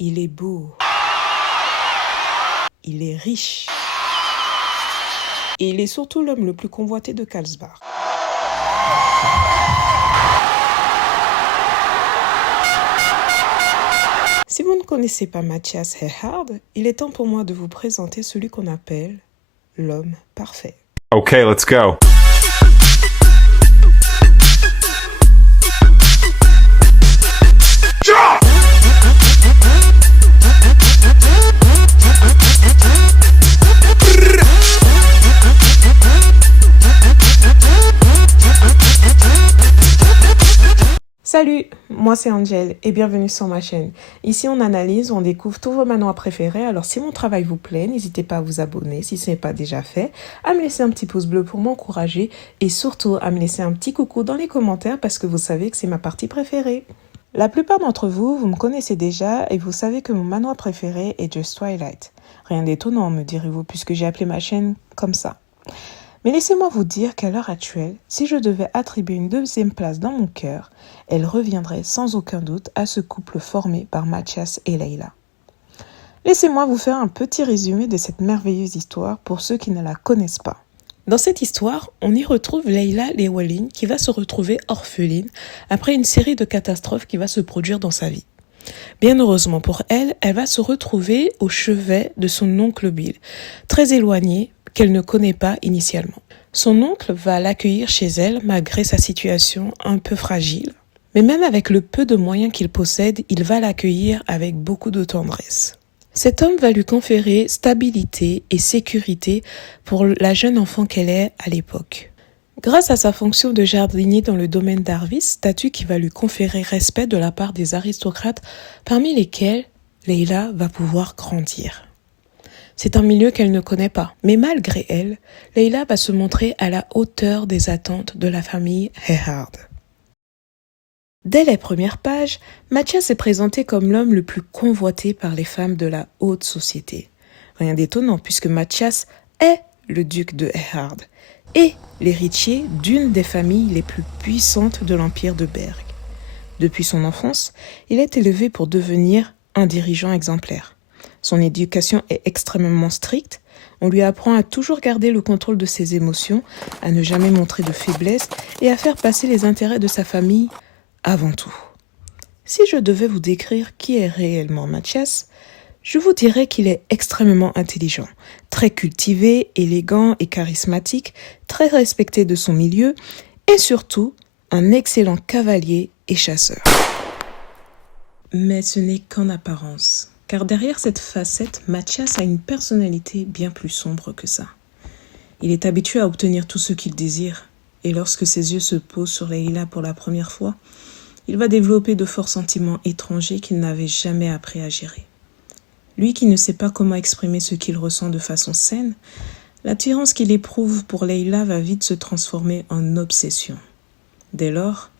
Il est beau. Il est riche. Et il est surtout l'homme le plus convoité de Carlsbad. Si vous ne connaissez pas Matthias Ehrhardt, il est temps pour moi de vous présenter celui qu'on appelle l'homme parfait. Okay, let's go. Salut, moi c'est Angel et bienvenue sur ma chaîne. Ici on analyse, on découvre tous vos manoirs préférés, alors si mon travail vous plaît, n'hésitez pas à vous abonner si ce n'est pas déjà fait, à me laisser un petit pouce bleu pour m'encourager et surtout à me laisser un petit coucou dans les commentaires parce que vous savez que c'est ma partie préférée. La plupart d'entre vous, vous me connaissez déjà et vous savez que mon manoir préféré est Just Twilight. Rien d'étonnant me direz-vous puisque j'ai appelé ma chaîne comme ça. Mais laissez-moi vous dire qu'à l'heure actuelle, si je devais attribuer une deuxième place dans mon cœur, elle reviendrait sans aucun doute à ce couple formé par Matthias et Leila. Laissez-moi vous faire un petit résumé de cette merveilleuse histoire pour ceux qui ne la connaissent pas. Dans cette histoire, on y retrouve Leila Llewellyn qui va se retrouver orpheline après une série de catastrophes qui va se produire dans sa vie. Bien heureusement pour elle, elle va se retrouver au chevet de son oncle Bill, très éloigné, qu'elle ne connaît pas initialement. Son oncle va l'accueillir chez elle malgré sa situation un peu fragile. Mais même avec le peu de moyens qu'il possède, il va l'accueillir avec beaucoup de tendresse. Cet homme va lui conférer stabilité et sécurité pour la jeune enfant qu'elle est à l'époque. Grâce à sa fonction de jardinier dans le domaine d'Arvis, statut qui va lui conférer respect de la part des aristocrates, parmi lesquels Leila va pouvoir grandir. C'est un milieu qu'elle ne connaît pas, mais malgré elle, Leila va se montrer à la hauteur des attentes de la famille Ehrhardt. Dès les premières pages, Matthias est présenté comme l'homme le plus convoité par les femmes de la haute société. Rien d'étonnant puisque Matthias est le duc de Ehrhardt et l'héritier d'une des familles les plus puissantes de l'empire de Berg. Depuis son enfance, il est élevé pour devenir un dirigeant exemplaire. Son éducation est extrêmement stricte. On lui apprend à toujours garder le contrôle de ses émotions, à ne jamais montrer de faiblesse et à faire passer les intérêts de sa famille avant tout. Si je devais vous décrire qui est réellement Matthias, je vous dirais qu'il est extrêmement intelligent, très cultivé, élégant et charismatique, très respecté de son milieu et surtout un excellent cavalier et chasseur. Mais ce n'est qu'en apparence. Car derrière cette facette, Matthias a une personnalité bien plus sombre que ça. Il est habitué à obtenir tout ce qu'il désire, et lorsque ses yeux se posent sur Leila pour la première fois, il va développer de forts sentiments étrangers qu'il n'avait jamais appris à gérer. Lui qui ne sait pas comment exprimer ce qu'il ressent de façon saine, l'attirance qu'il éprouve pour Leila va vite se transformer en obsession. Dès lors,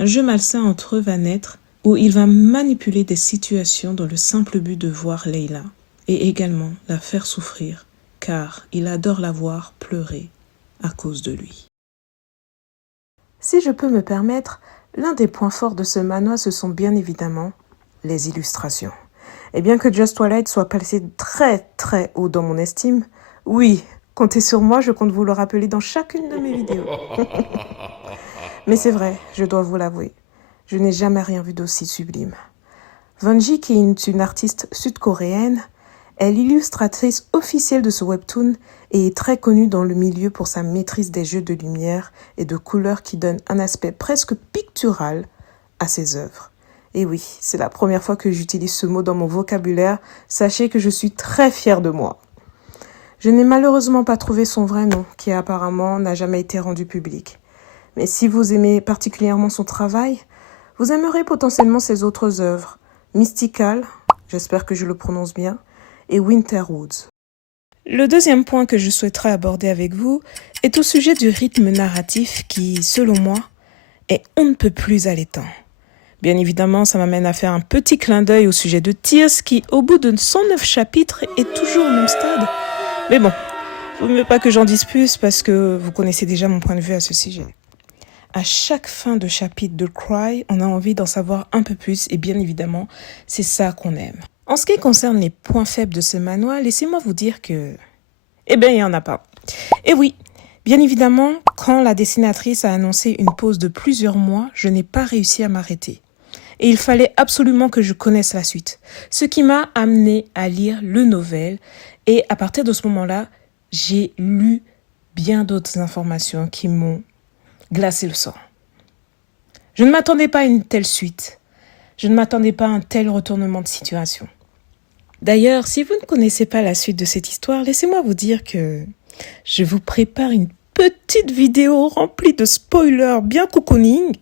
un jeu malsain entre eux va naître, où il va manipuler des situations dans le simple but de voir Leila et également la faire souffrir, car il adore la voir pleurer à cause de lui. Si je peux me permettre, l'un des points forts de ce manoir, ce sont bien évidemment les illustrations. Et bien que Just Twilight soit placé très très haut dans mon estime, oui, comptez sur moi, je compte vous le rappeler dans chacune de mes vidéos. Mais c'est vrai, je dois vous l'avouer. Je n'ai jamais rien vu d'aussi sublime. Vanji, qui est une artiste sud-coréenne, est l'illustratrice officielle de ce webtoon et est très connue dans le milieu pour sa maîtrise des jeux de lumière et de couleurs qui donnent un aspect presque pictural à ses œuvres. Et oui, c'est la première fois que j'utilise ce mot dans mon vocabulaire, sachez que je suis très fière de moi. Je n'ai malheureusement pas trouvé son vrai nom, qui apparemment n'a jamais été rendu public. Mais si vous aimez particulièrement son travail, vous aimerez potentiellement ses autres œuvres, Mystical, j'espère que je le prononce bien, et Winterwoods. Le deuxième point que je souhaiterais aborder avec vous est au sujet du rythme narratif qui, selon moi, est on ne peut plus allétant. Bien évidemment, ça m'amène à faire un petit clin d'œil au sujet de Tears qui, au bout de 109 chapitres, est toujours au même stade. Mais bon, il ne faut mieux pas que j'en dise plus parce que vous connaissez déjà mon point de vue à ce sujet. À chaque fin de chapitre de Cry, on a envie d'en savoir un peu plus et bien évidemment, c'est ça qu'on aime. En ce qui concerne les points faibles de ce manoir, laissez-moi vous dire que... Eh bien, il n'y en a pas. Et oui, bien évidemment, quand la dessinatrice a annoncé une pause de plusieurs mois, je n'ai pas réussi à m'arrêter. Et il fallait absolument que je connaisse la suite. Ce qui m'a amené à lire le novel. Et à partir de ce moment-là, j'ai lu bien d'autres informations qui m'ont glacé le sang. Je ne m'attendais pas à une telle suite. Je ne m'attendais pas à un tel retournement de situation. D'ailleurs, si vous ne connaissez pas la suite de cette histoire, laissez-moi vous dire que je vous prépare une petite vidéo remplie de spoilers bien cocooning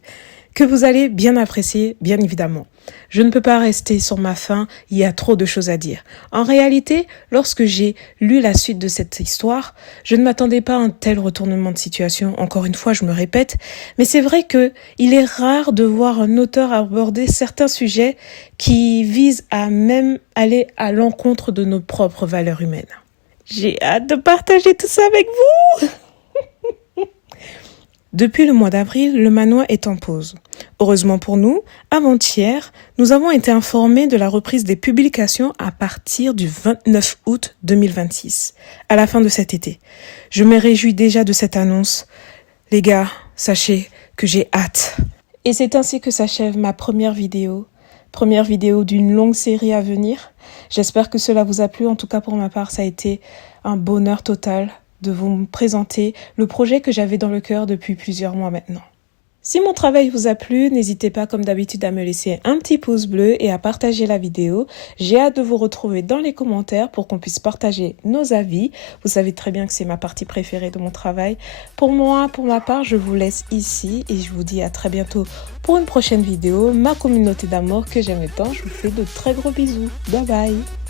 que vous allez bien apprécier, bien évidemment. Je ne peux pas rester sur ma faim, il y a trop de choses à dire. En réalité, lorsque j'ai lu la suite de cette histoire, je ne m'attendais pas à un tel retournement de situation. Encore une fois, je me répète, mais c'est vrai que il est rare de voir un auteur aborder certains sujets qui visent à même aller à l'encontre de nos propres valeurs humaines. J'ai hâte de partager tout ça avec vous. Depuis le mois d'avril, le manoir est en pause. Heureusement pour nous, avant-hier, nous avons été informés de la reprise des publications à partir du 29 août 2026, à la fin de cet été. Je me réjouis déjà de cette annonce. Les gars, sachez que j'ai hâte. Et c'est ainsi que s'achève ma première vidéo d'une longue série à venir. J'espère que cela vous a plu. En tout cas, pour ma part, ça a été un bonheur total de vous présenter le projet que j'avais dans le cœur depuis plusieurs mois maintenant. Si mon travail vous a plu, n'hésitez pas comme d'habitude à me laisser un petit pouce bleu et à partager la vidéo. J'ai hâte de vous retrouver dans les commentaires pour qu'on puisse partager nos avis. Vous savez très bien que c'est ma partie préférée de mon travail. Pour moi, pour ma part, je vous laisse ici et je vous dis à très bientôt pour une prochaine vidéo. Ma communauté d'amour que j'aime tant, je vous fais de très gros bisous. Bye bye.